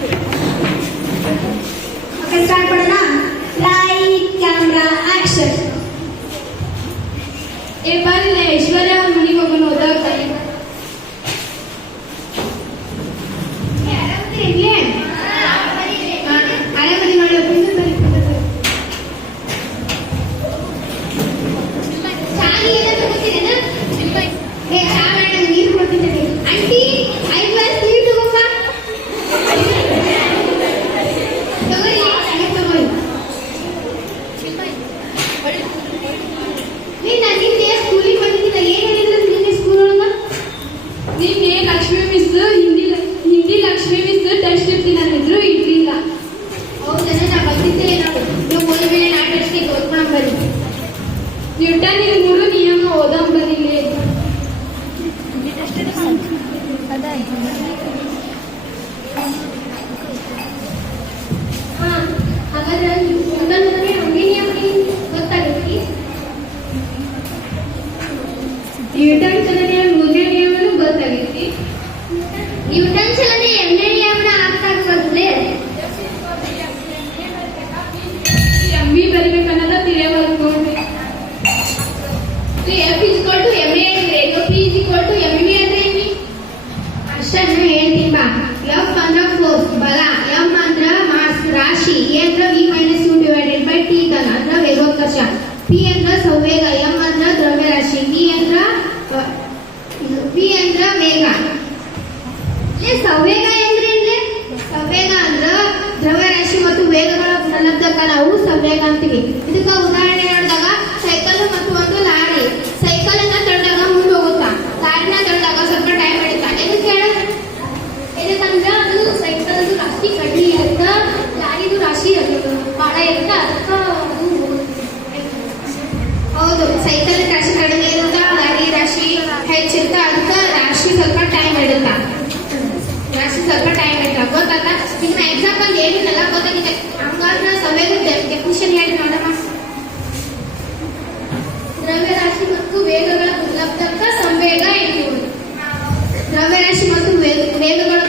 Okay, start ಮಾಡೋಣ. Light, camera, action. ಬರ್ರಿ ಐಶ್ವರ್ಯ ಅವ್ರ ಮನೆಗೆ ಹೋಗೋಣ. ಓದಾಗ್ತಾರೆ ಆರಾಮದಿ ಮಾಡಿ ನೀರು ಕೊಡ್ತಿದ್ದೇನೆ. ಆಂಟಿ 5 ಗ್ಲಾಸ್ ನೀರು ತಗೊಂಬ. ತಗೋರಿ ತಗೋರಿ. ನಿನ್ನೆ ಸ್ಕೂಲಿಗೆ ಬಂದಿದ್ದ. ಏನ್ ಹೇಳಿದ್ರು ನಿನ್ನೆ ಸ್ಕೂಲ್ ಒಳಗ? ನಿನ್ನೆ Lakshmi miss Hindi Lakshmi miss test ಇರ್ತೀನಿ ಅಂದಿದ್ರು, ಇರ್ಲಿಲ್ಲ. ಹೌದನ್ನ ನಾ ಬಂದಿದ್ದೆ. ನೀವು ಓದ್ಮೇಲೆ ನಾ ಟೆಸ್ಟ್ಗೆ ಓದ್ಕೊಂಡ್ ಬರ್ರಿ. ನ್ಯೂಟನ್ 3 ನಿಯಮ ಓದಂ ಬರೀಲಿ. ಹಾಗಾದ್ರೆ ನ್ಯೂಟನ್ ಹಂಗೆ ನಿಯಮ ಗೊತ್ತಾಗೈತಿ. ನ್ಯೂಟನ್ ಚಲನೆಯ 3ನೇ ನಿಯಮನೂ ಗೊತ್ತಾಗೈತಿ. ನ್ಯೂಟನ್ ಚಲನೆ 2ನೇ ನಿಯಮನ ಅರ್ಥ ಆಗ್ತದೆ. MV ಬರಿಬೇಕನ್ನೋದ ತಿಳಿಯವಲ್ದು ನೋಡ್ರಿ. F = ma ಅಂದ್ರೆ P = mv ಅಂದ್ರೆ ಏನ್ರಿ? ಅಷ್ಟನ್ನ ಹೇಳ್ತೀನಿ ಬಾ. F ಅಂದ್ರ ಫೋರ್ಸ್ ಬಲ, M ಅಂದ್ರ ಮಾಸ್ ರಾಶಿ, A ಅಂದ್ರ v - u/t ಅಂದ್ರ ವೇಗೋತ್ಕರ್ಷ, P ಅಂದ್ರ ಸಂವೇಗ, M ಅಂದ್ರ ದ್ರವ್ಯರಾಶಿ, V ಅಂದ್ರ ವೇಗ. ಸಂವೇಗ ಎಂದ್ರೇನ್ರಿ? ಸಂವೇಗ ಅಂದ್ರ ದ್ರವ್ಯರಾಶಿ ಮತ್ತು ವೇಗಗಳ ಗುಣಲಬ್ಧಕ್ಕ ನಾವು ಸಂವೇಗ ಅಂತೀವಿ. ಇದಕ್ಕ ಉದಾಹರಣೆ ನೋಡಿದಾಗ ಸೈಕಲ್ ಮತ್ತು ಒಂದು ಲಾರಿ. ಸೈಕಲ್ ಅನ್ನ ತಳ್ಳಿದಾಗ ಮುಂದೆ ಹೋಗುತ್ತಾ, ಲಾರಿನ ತಳ್ಳಿದಾಗ ಸ್ವಲ್ಪ ಟೈಮ್ ಹಿಡಿತಾ. ಇದಕ್ಕಂದ್ರೆ ಅದು ಸೈಕಲ್ ರಾಶಿ ಕಡಿಮೆ ಇರುತ್ತ, ಲಾರಿದು ರಾಶಿ ಬಹಳ ಇರುತ್ತ. ಅದಕ್ಕ ಹೌದು, ಸೈಕಲ್ ರಾಶಿ ಕಡಿಮೆ ಇರುತ್ತ, ಲಾರಿ ರಾಶಿ ಹೆಚ್ಚಿರುತ್ತ. ಅದಕ್ಕ ರಾಶಿ ಸ್ವಲ್ಪ ಟೈಮ್ ಹಿಡಿತ. ಗೊತ್ತಾಗ ನಿಮ್ಮ ಎಕ್ಸಾಂಪಲ್ ಏನಿಲ್ಲ ಗೊತ್ತಾಗಿದೆ. ಹಂಗಾದ್ರೆ ಸಂವೇಗ ಡೆಫಿನಿಷನ್ ಹೇಳಿ ನೋಡೋಣ. ದ್ರವ್ಯರಾಶಿ ಮತ್ತು ವೇಗಗಳ ಗುಣಲಬ್ಧಕ್ಕ ಸಂವೇಗ ಎನ್ನುವುದು. ದ್ರವ್ಯರಾಶಿ ಮತ್ತು ವೇಗಗಳ